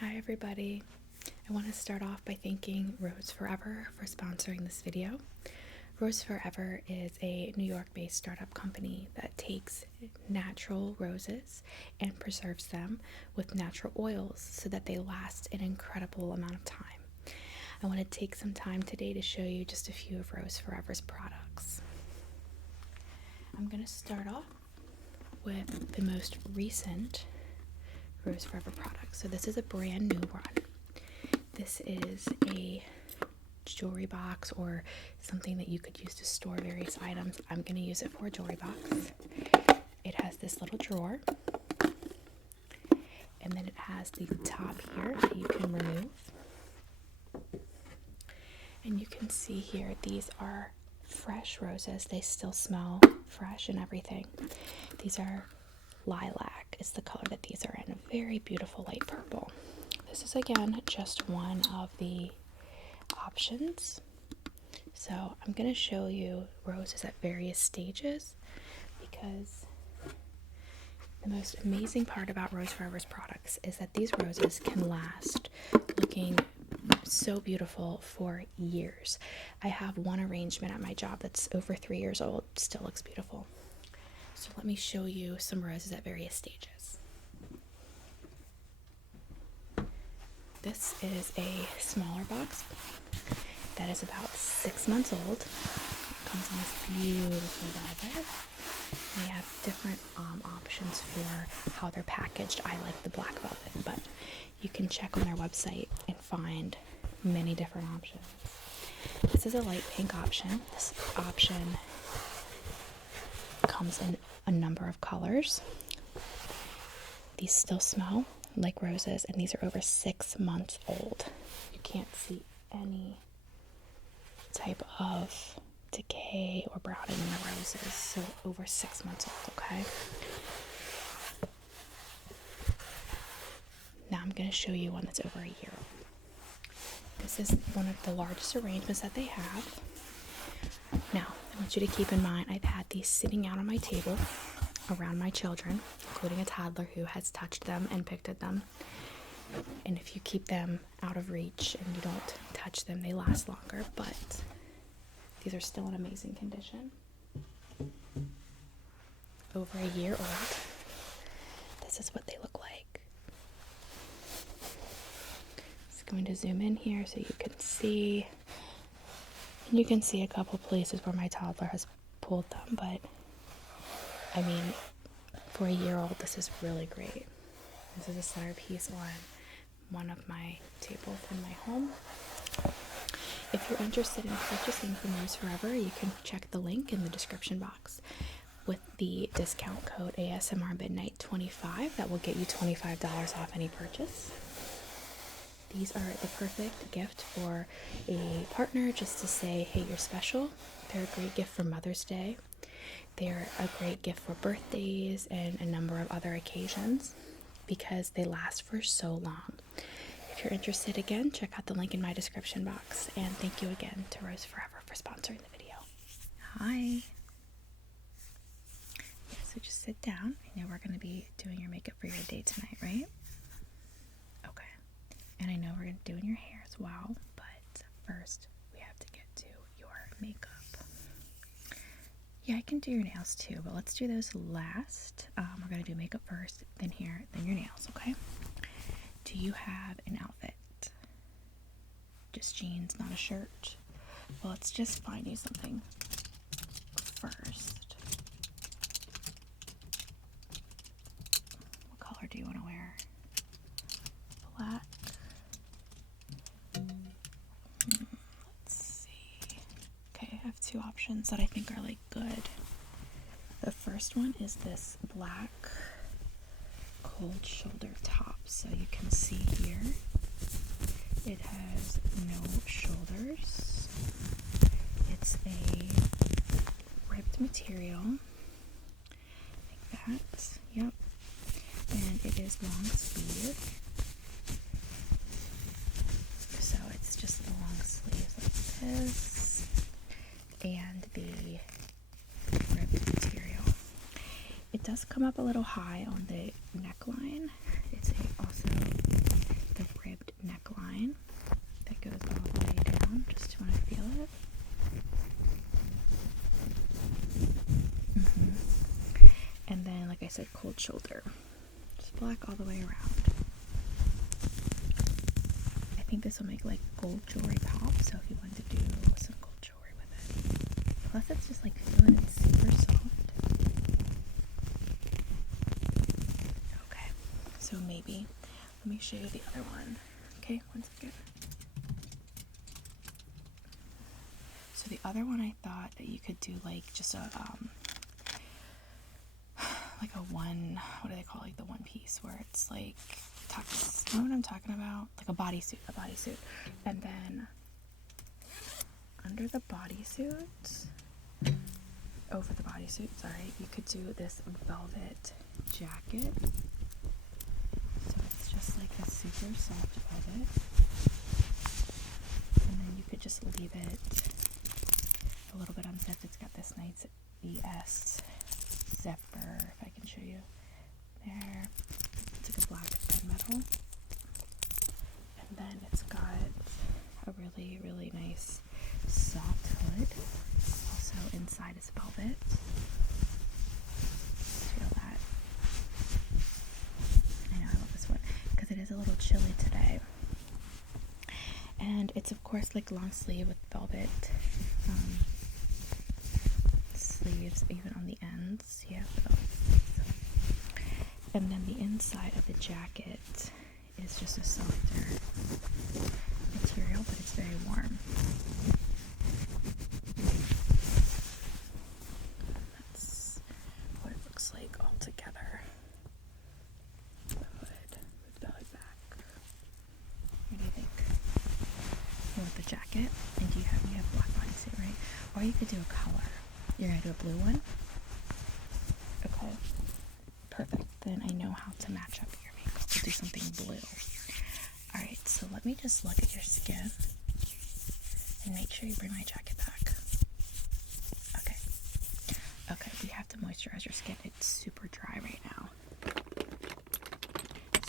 Hi everybody. I want to start off by thanking Rose Forever for sponsoring this video. Rose Forever is a New York-based startup company that takes natural roses and preserves them with natural oils so that they last an incredible amount of time. I want to take some time today to show you just a few of Rose Forever's products. I'm going to start off with the most recent Rose Forever product. So this is a brand new run. This is a jewelry box or something that you could use to store various items. I'm going to use it for a jewelry box. It has this little drawer, and then it has the top here that you can remove. And you can see here, these are fresh roses. They still smell fresh and everything. These are lilac is the color that these are in, a very beautiful light purple. This is again just one of the options. So I'm going to show you roses at various stages, because the most amazing part about Rose Forever's products is that these roses can last looking so beautiful for years. I have one arrangement at my job that's over 3 years old, still looks beautiful. So let me show you some roses at various stages. This is a smaller box that is about 6 months old. It comes in this beautiful velvet. They have different options for how they're packaged. I like the black velvet, but you can check on their website and find many different options. This is a light pink option. This option comes in a number of colors. These still smell like roses, and these are over 6 months old. You can't see any type of decay or browning in the roses, so over 6 months old, okay? Now I'm going to show you one that's over a year old. This is one of the largest arrangements that they have. Now, I want you to keep in mind, I've had these sitting out on my table around my children, including a toddler who has touched them and picked at them. And if you keep them out of reach and you don't touch them, they last longer, but these are still in amazing condition. Over a year old. This is what they look like. Just going to zoom in here so you can see. And you can see a couple places where my toddler has pulled them, but I mean, for a year old, this is really great. This is a centerpiece on one of my tables in my home. If you're interested in purchasing from Rose Forever, you can check the link in the description box with the discount code ASMR Midnight 25. That will get you $25 off any purchase. These are the perfect gift for a partner, just to say, hey, you're special. They're a great gift for Mother's Day. They're a great gift for birthdays and a number of other occasions, because they last for so long. If you're interested, again, check out the link in my description box. And thank you again to Rose Forever for sponsoring the video. Hi. Yeah, so just sit down. I know we're going to be doing your makeup for your date tonight, right? Okay. And I know we're going to be doing your hair as well, but first we have to get to your makeup. Yeah, I can do your nails too, but let's do those last. We're going to do makeup first, then hair, then your nails, okay? Do you have an outfit? Just jeans, not a shirt? Well, let's just find you something first. What color do you want to wear? Black. Let's see. Okay, I have two options that I think are like good. The first one is this black cold shoulder top. So you can see here, it has no shoulders. It's a ribbed material like that. Yep. And it is long sleeve. So it's just the long sleeves like this, and the ribbed material. It does come up a little high on the neckline. It's also, the said cold shoulder. Just black all the way around. I think this will make like gold jewelry pop, so if you want to do some gold jewelry with it. Plus it's just like feeling it's super soft. Okay, so maybe, let me show you the other one. Okay, one second. So the other one I thought that you could do like just a, like a one, what do they call it? Like the one piece where it's like tucks. You know what I'm talking about? Like a bodysuit. And then under the bodysuit, over the bodysuit, sorry, you could do this velvet jacket. So it's just like a super soft velvet. And then you could just leave it a little bit unzipped. It's got this nice ES zipper, if I can show you. There. It's like a black gunmetal. And then it's got a really, really nice soft hood. Also inside is velvet. Feel that. I know, I love this one because it is a little chilly today. And it's of course like long sleeve with velvet sleeves even on the ends. Yeah, and then the inside of the jacket is just a softer material, but it's very warm. That's what it looks like all together. The hood with the hood back. What do you think? You want the jacket? And you have black bodysuit, right? Or you could do a color. You're gonna do a blue one? Okay. Perfect. Then I know how to match up your makeup. We'll do something blue. Alright, so let me just look at your skin and make sure you bring my jacket back. Okay. Okay, we have to moisturize your skin. It's super dry right now.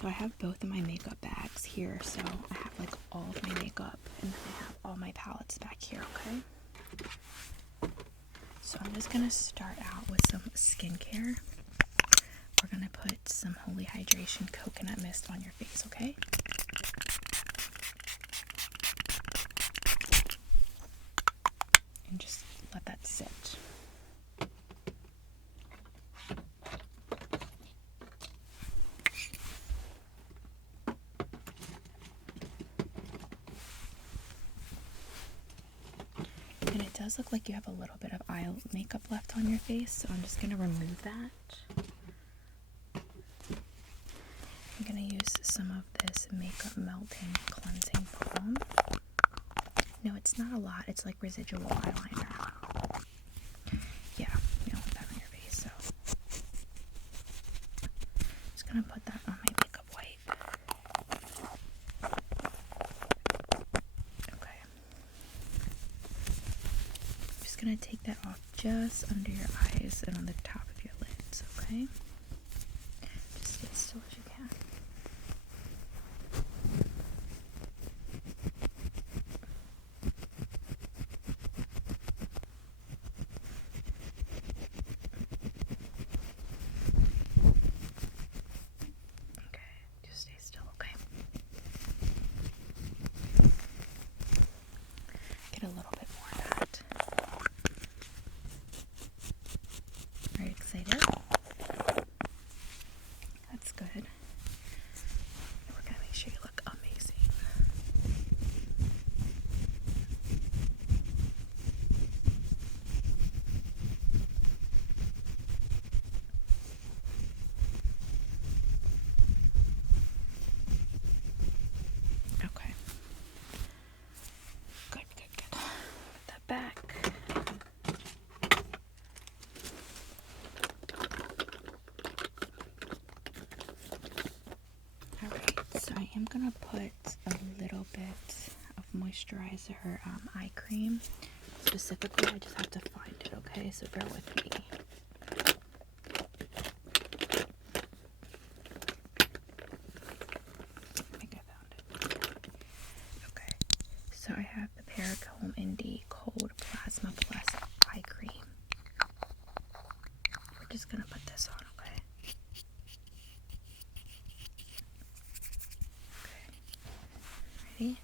So I have both of my makeup bags here. So I have like all of my makeup and then I have all my palettes back here, okay? So I'm just gonna start out with some skincare. We're gonna put some Holy Hydration Coconut Mist on your face, okay? And just let that sit. And it does look like you have a little bit of eye makeup left on your face, so I'm just gonna remove that. I'm gonna use some of this Makeup Melting Cleansing Balm. No, it's not a lot. It's like residual eyeliner. Yeah, you don't want that on your face, so just gonna put that on my makeup wipe. Okay. I'm just gonna take that off just under your eyes and on the top of your lids, okay? Just stay as still as you can. Get a little bit more of that. Are you excited? That's good. We're gonna make sure you look amazing. Okay. Good. Put that back. Alright, so I am gonna put a little bit of moisturizer eye cream. Specifically, I just have to find it, okay? So bear with me. I think I found it. Okay, so I have the Pericome Indie Cold Plasma Plus Eye Cream. We're just gonna put this on, okay? Ready?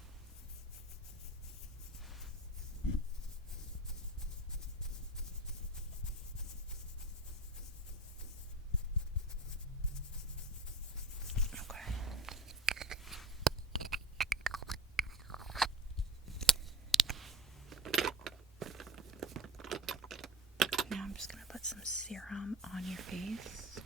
Okay. Now I'm just going to put some serum on your face.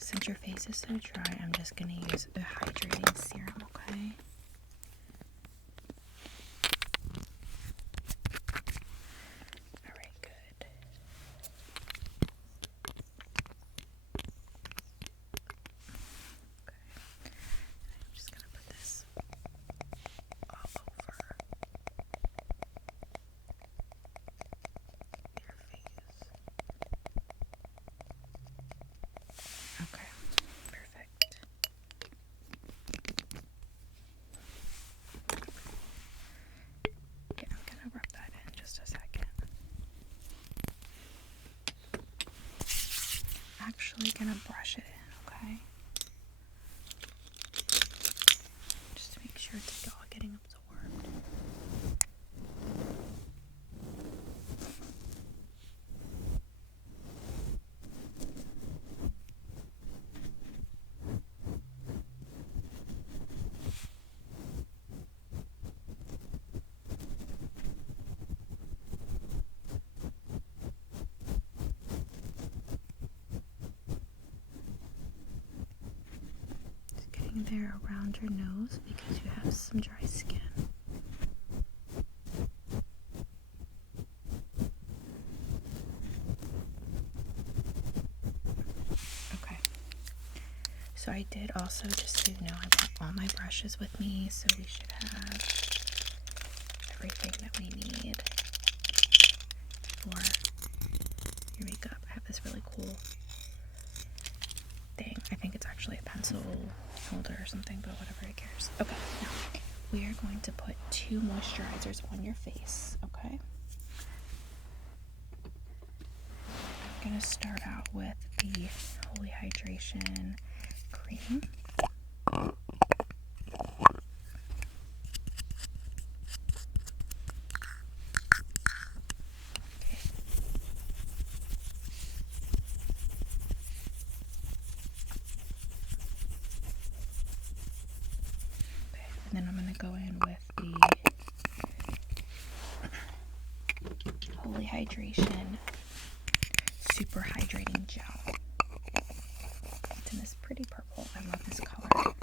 Since your face is so dry, I'm just going to use a hydrating serum, okay? Alright, good. Okay. I'm just going to put this all over your face. Okay, perfect. Okay, I'm gonna rub that in just a second. Actually gonna brush it in, okay? Just to make sure it's all getting absorbed. Just getting there around your nose because you have some dry skin. Okay. So I did also, just so you know, I brought all my brushes with me, so we should have everything that we need for your makeup. I have this really cool thing. I think it's actually a pencil holder or something, but whatever, who cares. Okay, now we are going to put 2 moisturizers on your face, okay? I'm going to start out with the Holy Hydration Cream. And then I'm going to go in with the Holy Hydration Super Hydrating Gel. It's in this pretty purple. I love this color.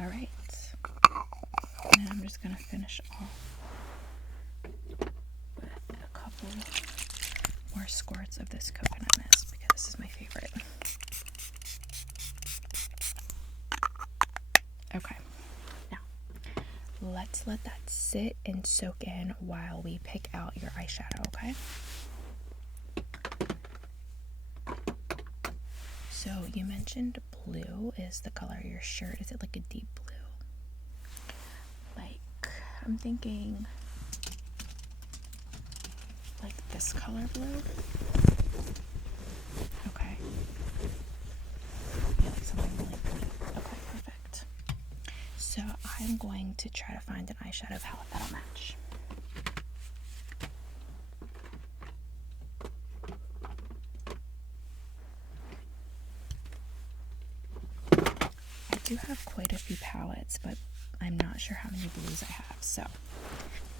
Alright. And then I'm just going to finish off with a couple more squirts of this coconut mist because this is my favorite. Okay, now let's let that sit and soak in while we pick out your eyeshadow, okay? So you mentioned blue is the color of your shirt. Is it like a deep blue? Like, I'm thinking like this color blue. Okay. Yeah, like something really pretty. Okay, perfect. So I'm going to try to find an eyeshadow palette that'll match. I do have quite a few palettes, but I'm not sure how many blues I have, so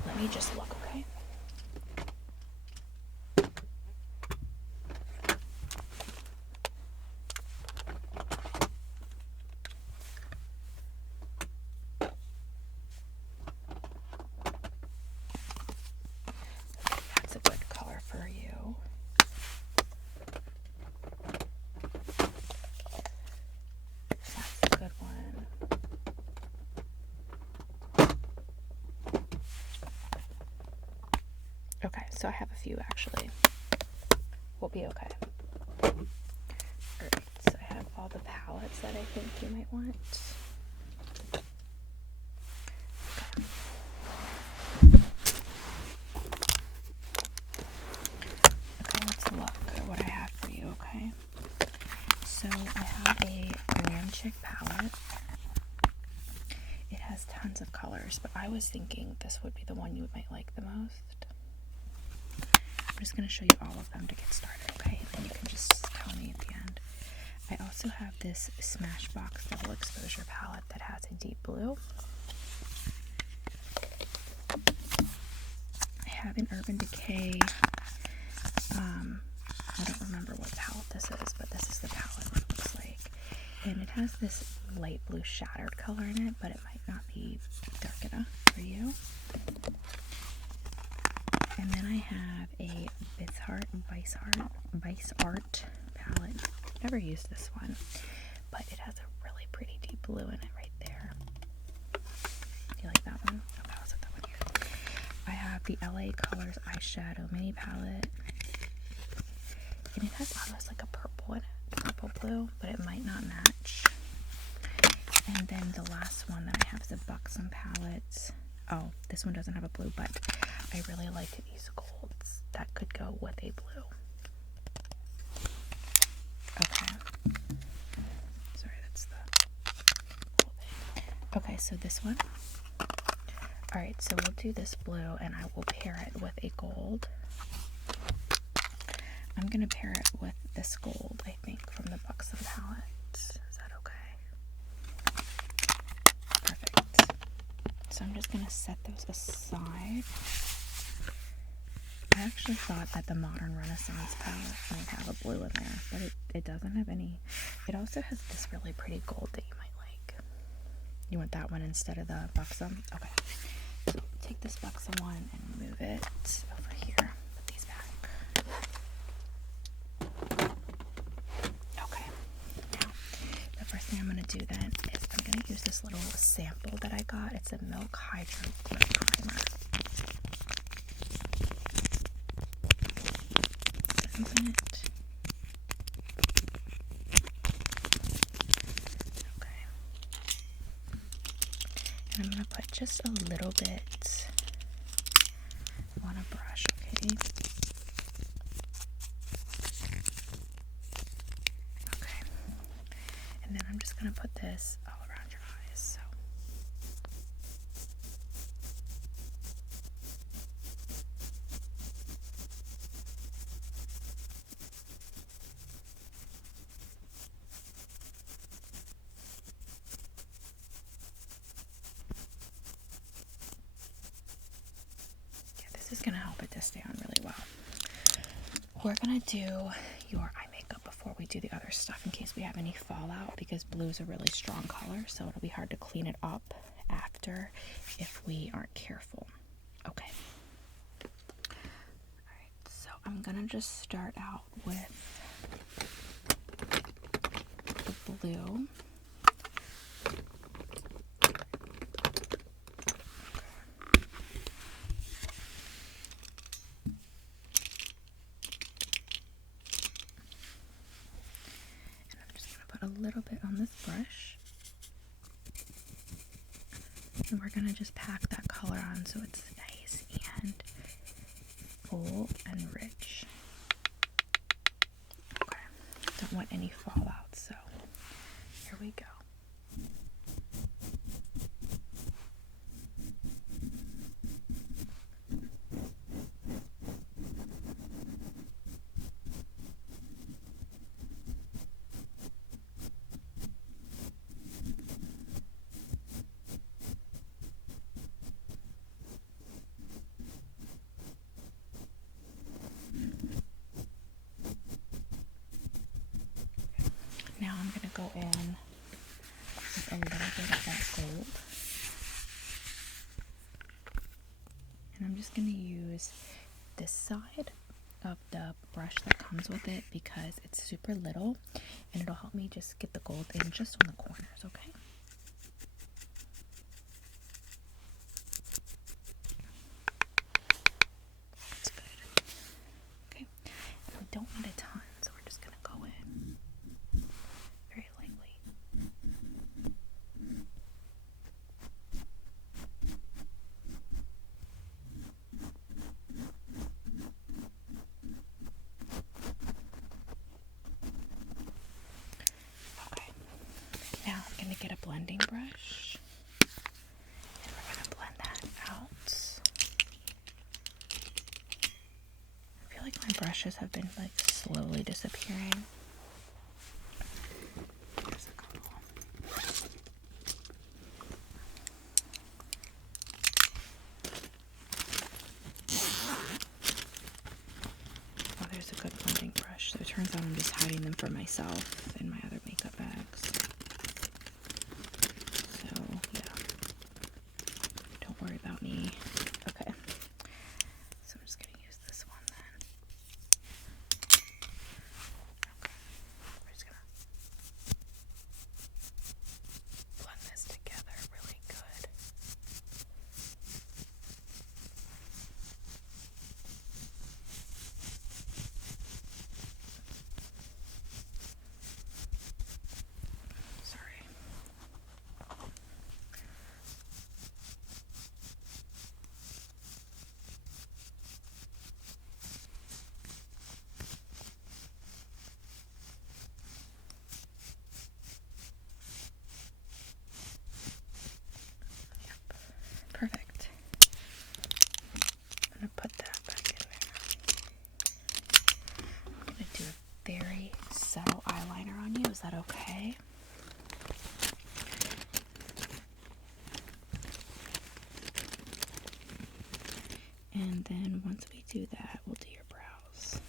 let me just look, okay? That's a good color for you. That's a good one. Okay, so I have a few actually. We'll be okay. Alright, so I palettes that I think you might want. Okay, let's look at what I have for you, okay? So I have a ram chick palette. It has tons of colors, but I was thinking this would be the one you might like the most. I'm just going to show you all of them to get started, okay? And then you can just tell me at the end. I also have this Smashbox Double Exposure palette that has a deep blue. I have an Urban Decay, I don't remember what palette this is, but this is the palette it looks like. And it has this light blue shattered color in it, but it might not be dark enough for you. And then I have a Vice Art palette. Never used this one, but it has a really pretty deep blue in it right there. You like that one? Okay, I'll set that one here. I have the LA Colors eyeshadow mini palette, and it has almost like a purple in it, purple blue, but it might not match. And then the last one that I have is a Buxom palette. Oh, this one doesn't have a blue, but I really like these golds that could go with a blue. Okay. Sorry, that's the whole thing. Okay, so this one. Alright, so we'll do this blue and I will pair it with a gold. I'm going to pair it with this gold, I think, from the Buxom palette. Is that okay? Perfect. So I'm just going to set those aside. I actually thought that the Modern Renaissance palette might have a blue in there, but it doesn't have any. It also has this really pretty gold that you might like. You want that one instead of the Buxom? Okay. So take this Buxom one and move it over here. Put these back. Okay. Now, the first thing I'm going to do then is I'm going to use this little sample that I got. It's a Milk Hydro Grip Primer. In it. Okay. And I'm going to put just a little bit on a brush, okay? Okay. And then I'm just going to put this all around your eyes, so. Is going to help it to stay on really well. We're going to do your eye makeup before we do the other stuff in case we have any fallout, because blue is a really strong color, so it'll be hard to clean it up after if we aren't careful. Okay. Alright, so I'm going to just start out with the blue. A little bit on this brush, and we're going to just pack that color on so it's nice and full and rich. Okay, don't want any fallout, so here we go. Now I'm going to go in with a little bit of that gold. And I'm just going to use this side of the brush that comes with it because it's super little and it'll help me just get the gold in just on the corners, okay? That's good. Okay. And we don't need a ton, so we're just going to go in very lightly. get a blending brush and we're gonna blend that out. I feel like my brushes have been like slowly disappearing. There's a couple. Oh, there's a good blending brush. So it turns out I'm just hiding them for myself in my other makeup bags. So yeah, don't worry about me. Okay, so I'm just gonna use this one then. Okay, we're just gonna blend this together really good. Sorry. Yep. Perfect. I'm gonna put that back in there. I'm gonna do a very subtle eyeliner on you. Is that okay? And then once we do that, we'll do your brows.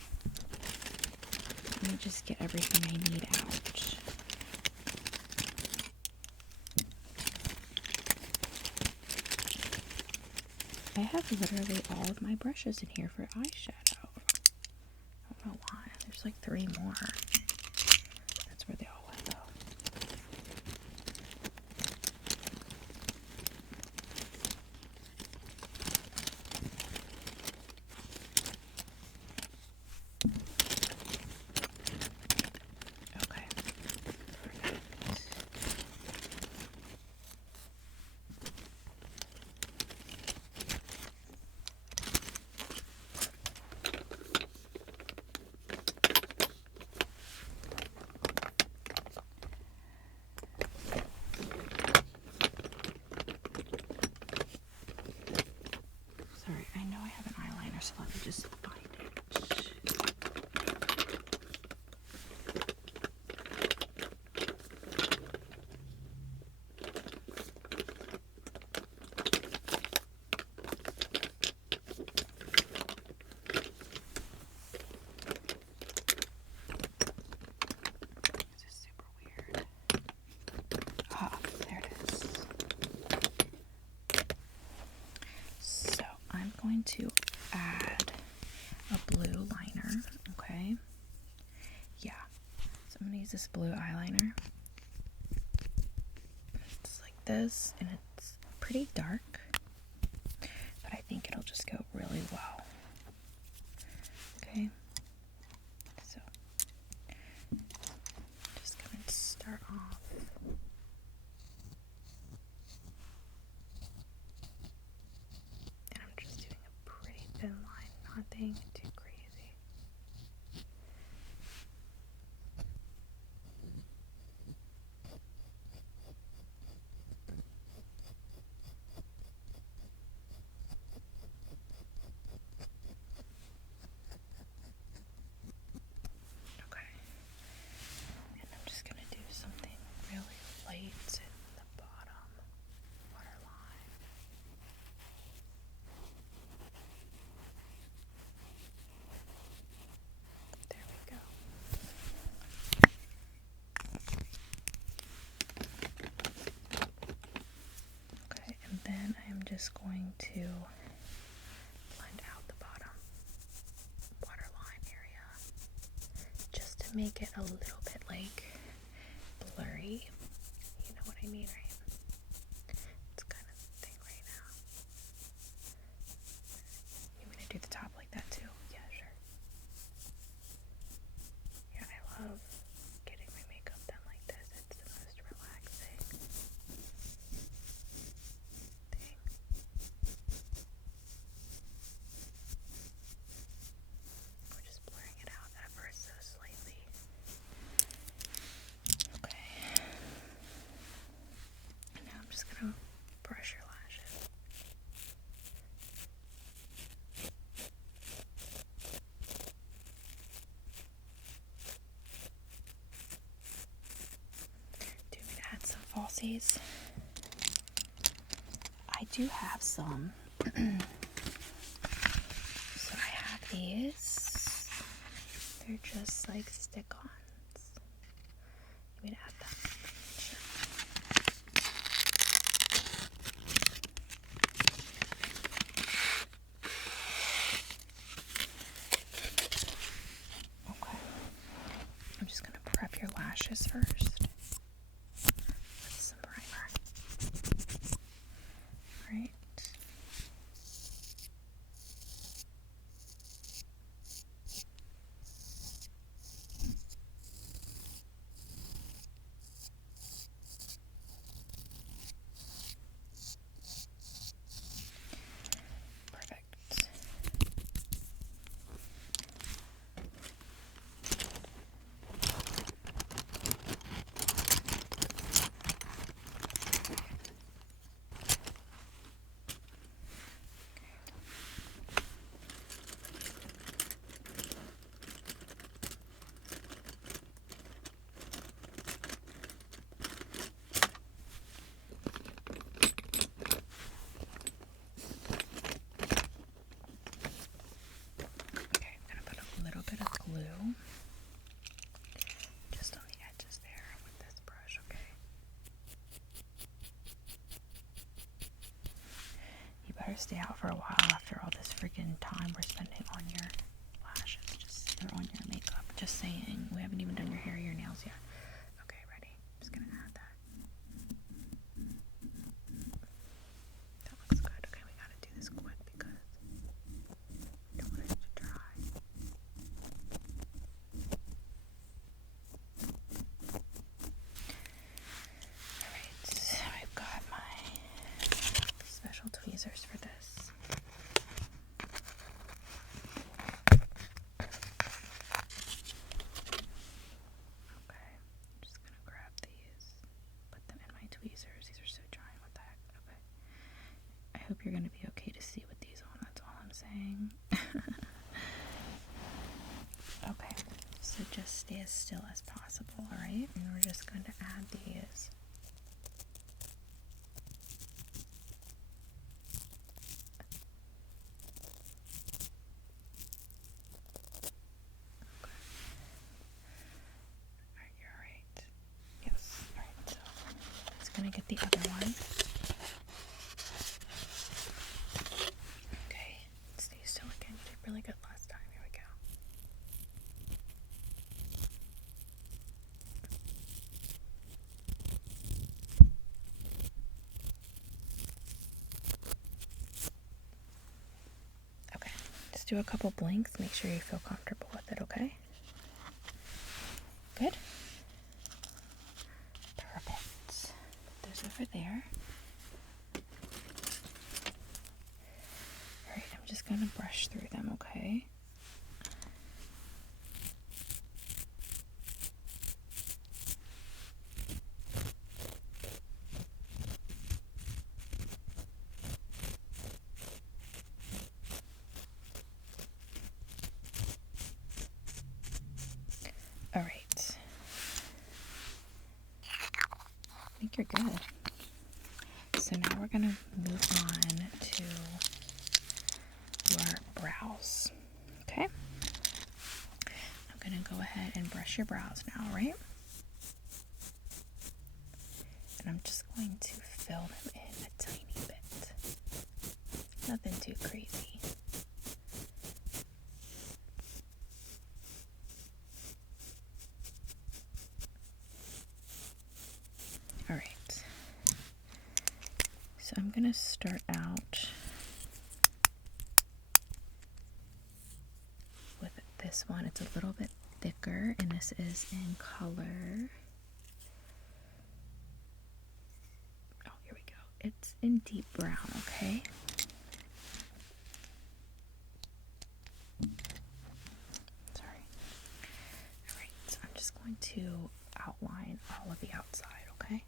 Let me just get everything I need out. I have literally all of my brushes in here for eyeshadow. I don't know why. There's like 3 more. That's where they all went though. Okay. Perfect. Sorry, I know I have an eyeliner, so let me just find it. This is super weird. Ah, there it is. So I'm going to add a blue liner, okay? Yeah, so I'm gonna use this blue eyeliner. It's like this, and it's pretty dark, but I think it'll just go really well. Okay, so just gonna start off. And I'm just doing a pretty thin line, nothing too crazy. Okay. And I'm just gonna do something really light in the bottom waterline. There we go. Okay, and then I am just going to blend out the bottom waterline area just to make it a little bit like blurry. You know what I mean, right? It's kind of the thing right now. You want me to do the top like that too? Yeah, sure. Yeah, I love getting my makeup done like this. It's the most relaxing thing. We're just blurring it out ever so slightly. Okay. oopsies. I do have some. So I have these. They're just like stick-ons. You mean add them? Sure. Okay. I'm just gonna prep your lashes first with some primer. Right. Perfect. Okay, I'm gonna put a little bit of glue just on the edges there with this brush, okay? You better stay out for a while after all this freaking time we're spending on your lashes, or on your makeup. Just saying, we haven't even done your hair or your nails yet. Okay, ready? I'm just gonna add that. That looks good. Okay, we gotta do this quick because we don't want it to dry. Alright, I've got my special tweezers for this. Okay, I'm just gonna grab these, put them in my tweezers. These are so giant. What the heck? Okay. I hope you're gonna be okay to see with these on. That's all I'm saying. Okay, so just stay as still as possible, alright? And we're just going to add these. Okay. Alright, you're alright. Yes, alright, so it's going to get the other one. Okay, stay still again. You did really good last time. Here we go. Okay, just do a couple blinks. Make sure you feel comfortable with it, okay? Good? Perfect. Put those over there. Alright, I'm just going to brush through them, okay? Alright. I think you're good. So now we're going to move on to your brows. Okay? I'm going to go ahead and brush your brows now, right? And I'm just going to fill them in a tiny bit. Nothing too crazy. Alright. So I'm going to start out with this one. It's a little bit thicker, and this is in color. Oh, here we go. It's in deep brown, okay? Sorry. Alright, so I'm just going to outline all of the outside, okay?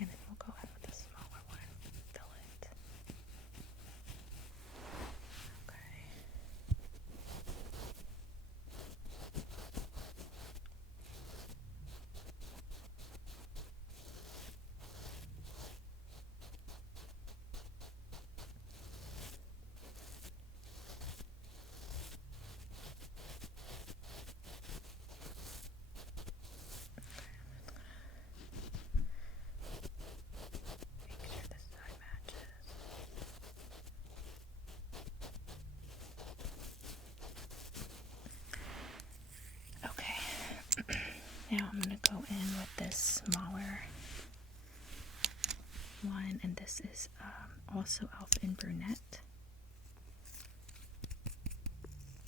And then we'll go ahead with the smaller one and fill it. this is also Elf in Brunette.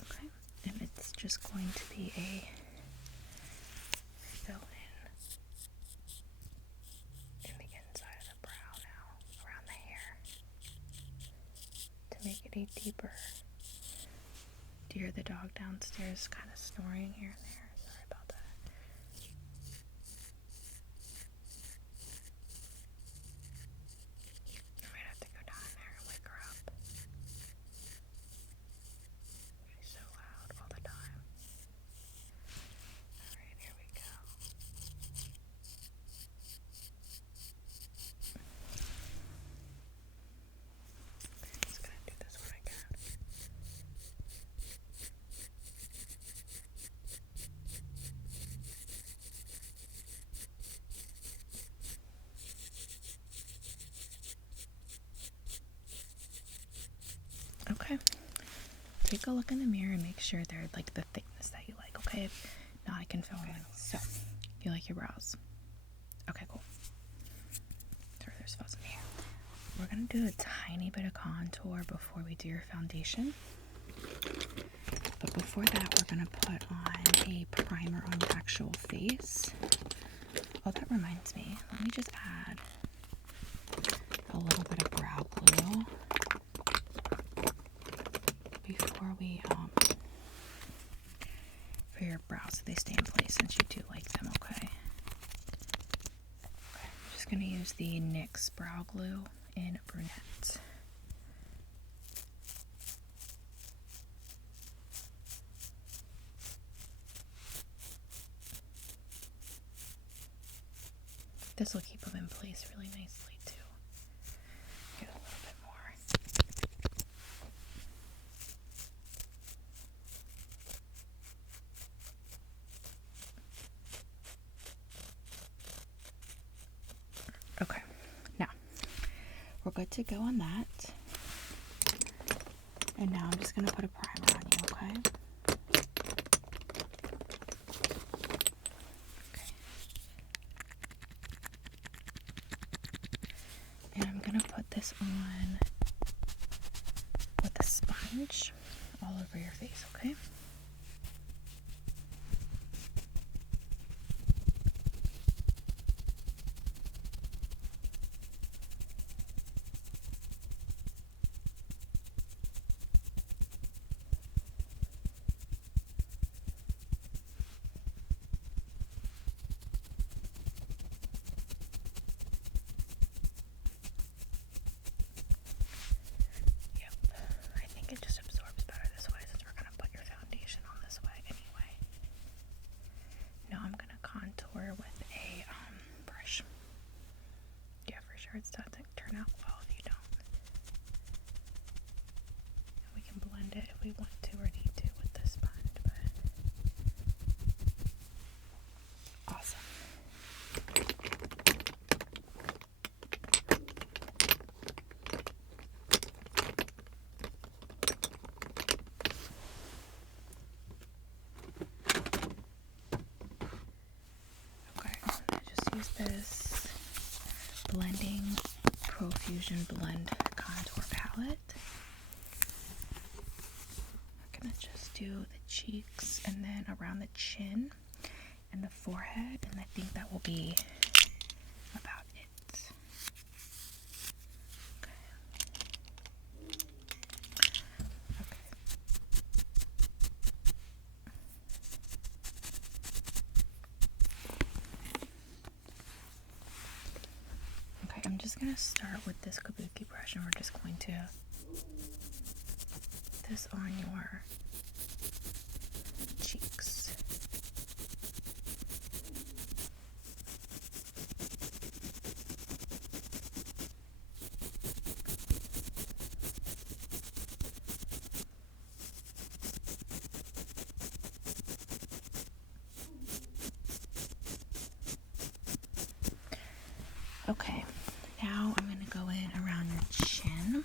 Okay, and it's just going to be a fill in the inside of the brow now, around the hair, to make it a deeper. Do you hear the dog downstairs kind of snoring here and there? Sorry about that. I might have to go down there and wake her up. She's so loud all the time. Alright, here we go. Okay, just gonna do this one again. Okay. Take a look in the mirror and make sure they're like the thickness that you like, okay? If not, I can fill in. So, you like your brows? Okay, cool. Sorry, there's fuzz in here. We're gonna do a tiny bit of contour before we do your foundation. But before that, we're gonna put on a primer on your actual face. Oh, that reminds me. Let me just add a little bit of brow glue before we for your brows so they stay in place, since you do like them. Okay, I'm just gonna use the NYX brow glue in Brunette. This will keep them in place really nicely too. Get a little bit more. Okay, now we're good to go on that. And now I'm just going to put a primer on you, okay? Okay. And I'm going to put this on with a sponge all over your face, okay? It just absorbs better this way, since we're going to put your foundation on this way anyway. Now I'm going to contour with a brush. Yeah, for sure it's not to turn out well if you don't. And we can blend it if we want to or need to with the sponge, but awesome. This blending Profusion Blend Contour Palette. I'm gonna just do the cheeks and then around the chin and the forehead, and I think that will be about it. Okay. I'm just going to start with this kabuki brush, and we're just going to put this on your cheeks. Okay. Now I'm going to go in around your chin.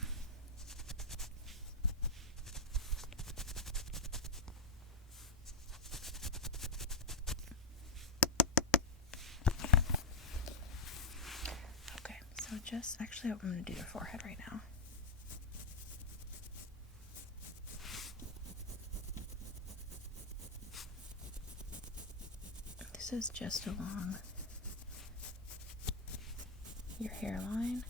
Okay, so actually, I'm going to do your forehead right now. This is just along your hairline.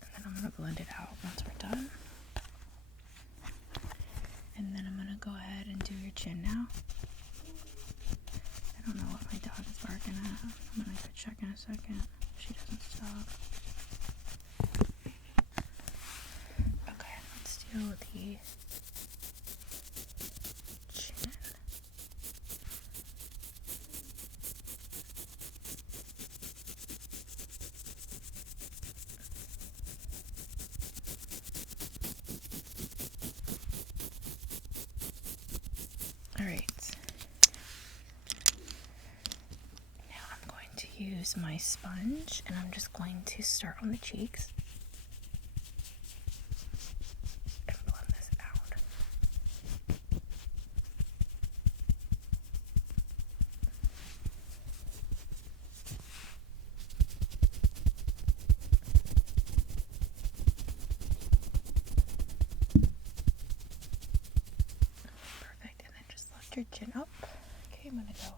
And then I'm going to blend it out once we're done. And then I'm going to go ahead and do your chin now. I don't know what my dog is barking at. I'm going to go check in a second. She doesn't stop. Okay, let's do the chin. All right. Now I'm going to use my sponge and I'm just going to start on the cheeks and blend this out. Perfect, and then just lift your chin up. Okay, I'm gonna go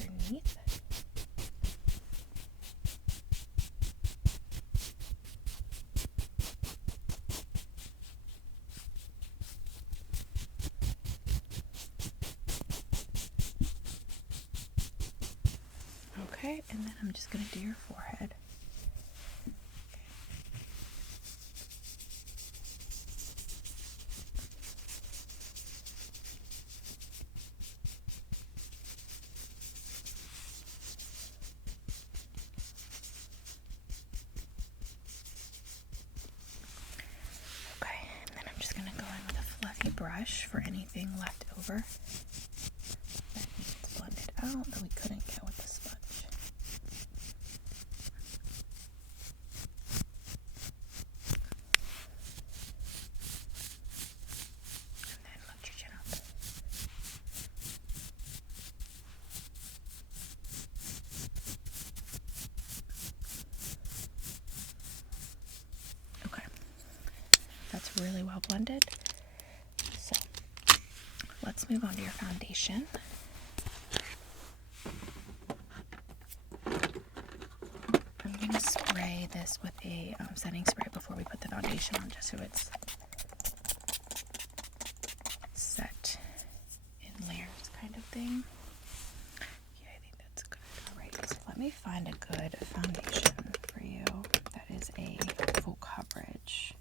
underneath. Okay, and then I'm just gonna do your forehead. Okay, and then I'm just gonna go in with a fluffy brush for anything left over that needs blended out that we couldn't get with the sponge. And then lift your chin up. Okay, that's really well blended. So let's move on to your foundation. I'm going to spray this with a setting spray before we put the foundation on, just so it's set in layers kind of thing. Yeah, I think that's good. Alright, so let me find a good foundation for you that is a full coverage.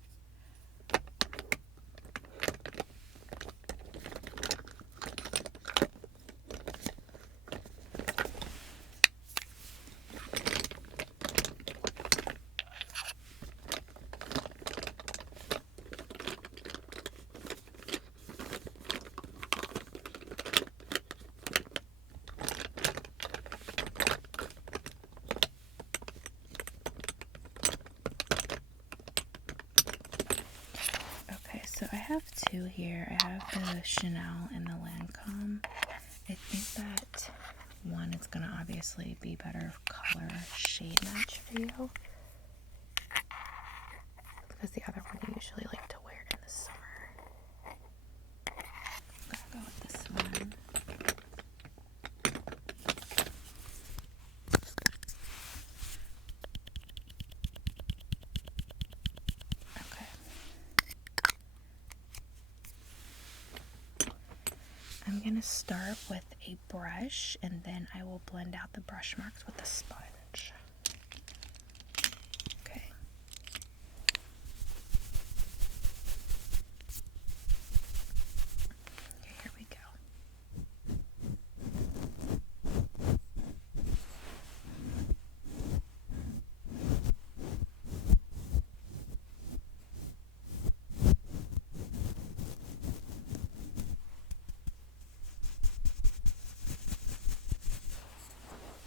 So I have two here. I have the Chanel and the Lancome. I think that one is going to obviously be better color shade match for you, because the other one you usually like to wear in the summer. I'm going to go with this one. I'm going to start with a brush, and then I will blend out the brush marks with a sponge. Okay. Okay, here we go.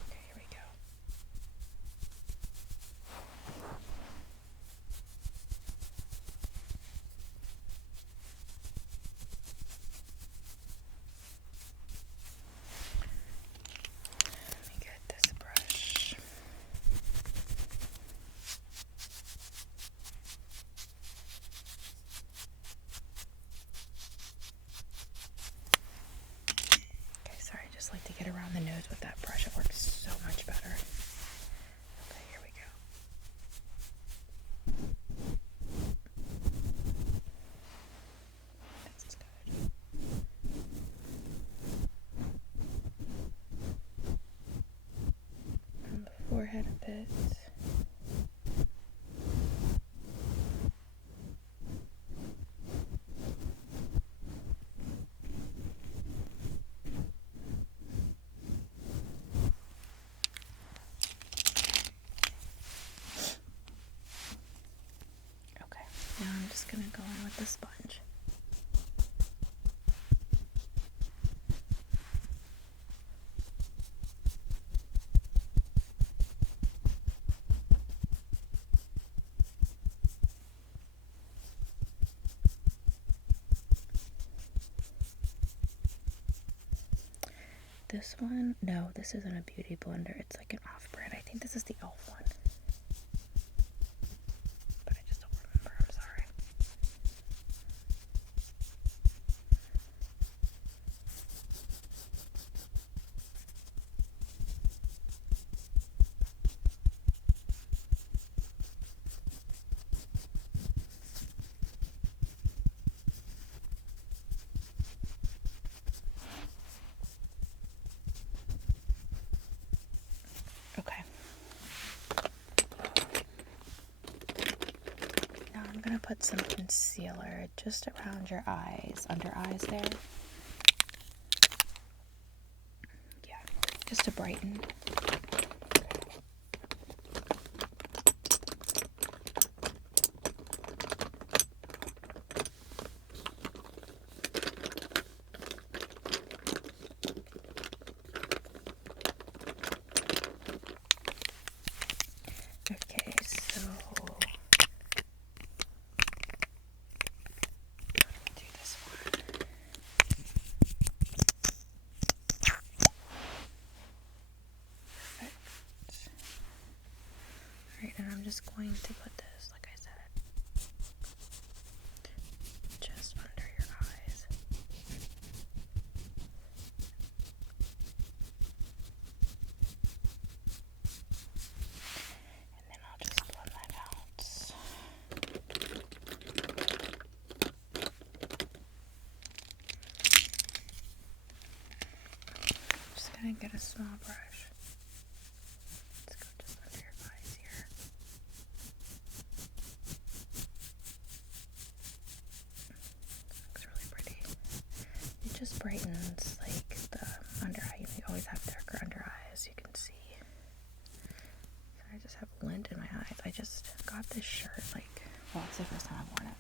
Okay, here we go. ahead a bit. Okay, now I'm just going to go in with the sponge. This one, no, this isn't a beauty blender. It's like an off-brand. I think this is the e.l.f. one. But I just don't remember. I'm sorry. Okay. Now I'm going to put some concealer just around your eyes, under eyes there. Yeah, just to brighten. Okay, so do this one. Perfect. Alright, and I'm just going to put this, like I said, just under your eyes. And then I'll just blend that out. I'm just gonna get a small brush. Let's go just under your eyes here. Looks really pretty. It just brightens like the under eye. You always have darker under eyes, you can see. So I just have lint in my eyes. I just got this shirt well, it's the first time I've worn it.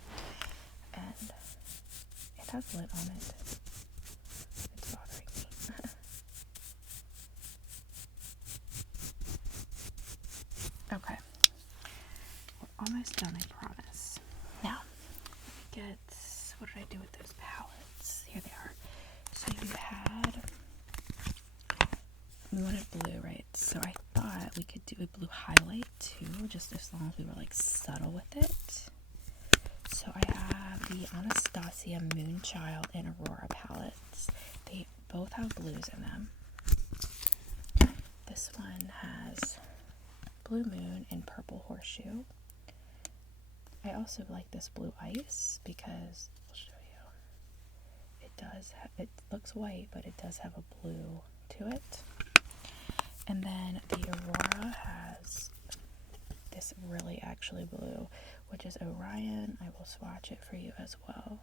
And it has lint on it. It's bothering me. Okay. We're almost done, I promise. Now, what did I do with those palettes? Here they are. So we wanted blue, right? So I thought we could do a blue highlight too, just as long as we were subtle with it. So I have the Anastasia Moonchild and Aurora palettes. They both have blues in them. This one has Blue Moon and Purple Horseshoe. I also like this Blue Ice because I'll show you. It looks white, but it does have a blue to it. And then the Aurora has this really actually blue, which is Orion. I will swatch it for you as well.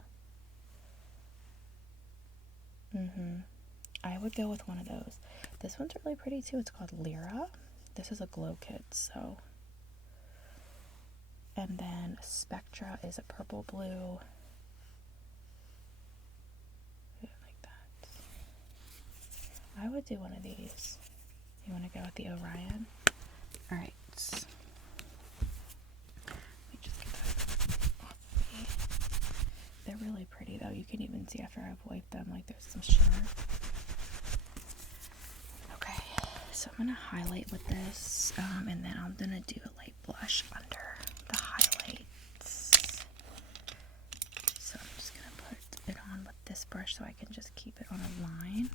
I would go with one of those. This one's really pretty too. It's called Lyra. This is a glow kit, so. And then Spectra is a purple blue. Like that. I would do one of these. You want to go with the Orion? Alright. Let me just get that off of me. They're really pretty though. You can even see after I've wiped them, there's some shimmer. Okay, so I'm going to highlight with this, and then I'm going to do a light blush under the highlights. So I'm just going to put it on with this brush so I can just keep it on a line.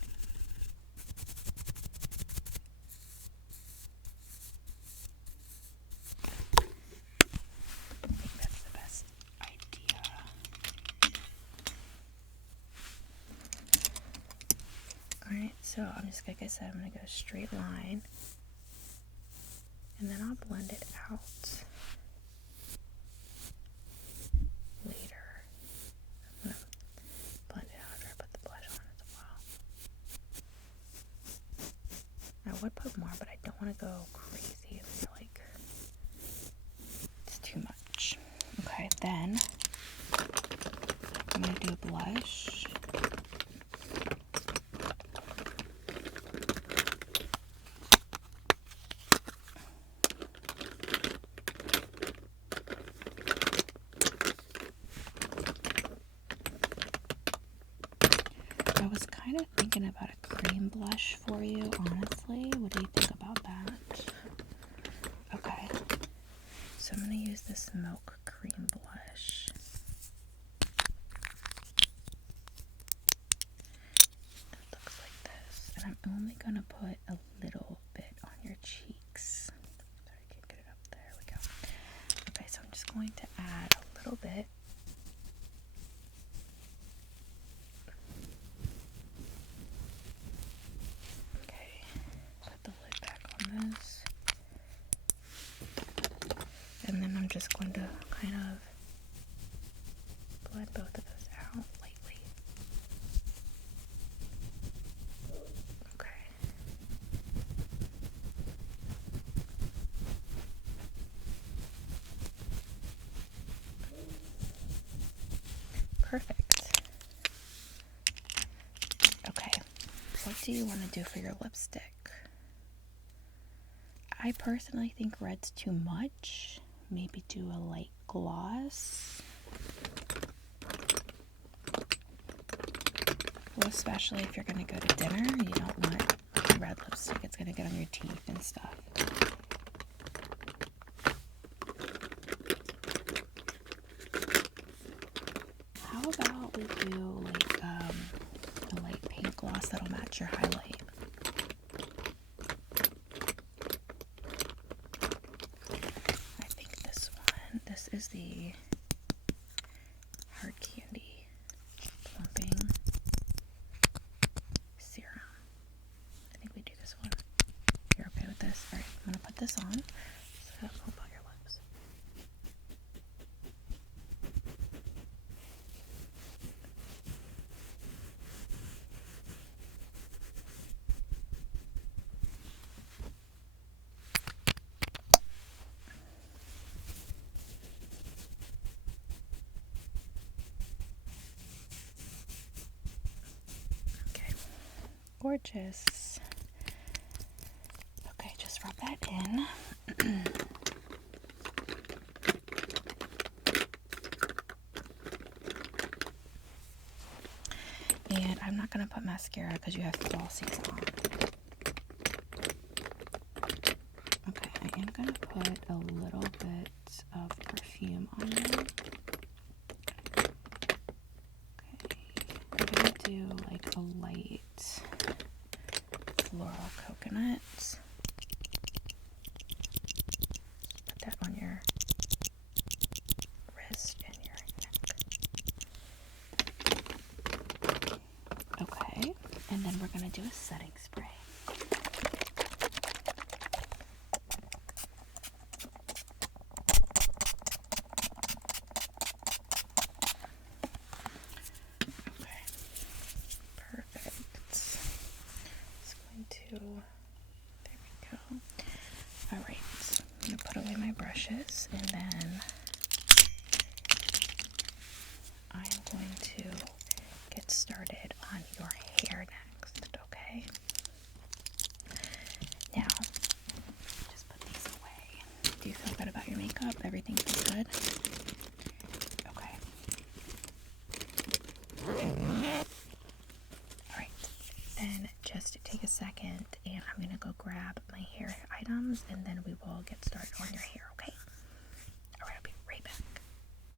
I think that's the best idea. Alright, so I'm just, like I said, I'm going to go straight line. And then I'll blend it out later. I'm gonna blend it out after I put the blush on as well. I would put more, but I don't want to go crazy. I feel like it's too much. Okay, then I'm gonna do a blush. I was kind of thinking about a cream blush for you, honestly. What do you think about that? Okay, so I'm going to use the Smoke Cream Blush. It looks like this, and I'm only going to put a little bit on your cheeks. Sorry, I can't get it up. There we go. Okay, so I'm just going to add a little bit. Put the lid back on this, and then I'm just going to kind of blend both of those out lightly. Okay. Perfect. Okay, what do you want to do for your lipstick? I personally think red's too much. Maybe do a light gloss. Well, especially if you're going to go to dinner, you don't want red lipstick. It's going to get on your teeth and stuff. How about we do like a light pink gloss that'll match your highlight? This is the Hard Candy Plumping Serum. I think we do this one. You're okay with this? Alright, I'm going to put this on. So hold on your lips. Gorgeous. Okay, just rub that in. And I'm not going to put mascara because you have falsies on. Okay, I am going to put a little bit of perfume on you. Okay, I'm going to do like a light floral coconut. Put that on your wrist and your neck. Okay, and then we're going to do a setting spray. Okay, perfect. Just going to, there we go. All right, I'm going to put away my brushes, and then I am going to get started on your hair next, okay? Now, just put these away. Do you feel good about your makeup? Everything feels good? Okay. Alright, then just take a second and I'm going to go grab my hair items and then we will get started on your hair, okay?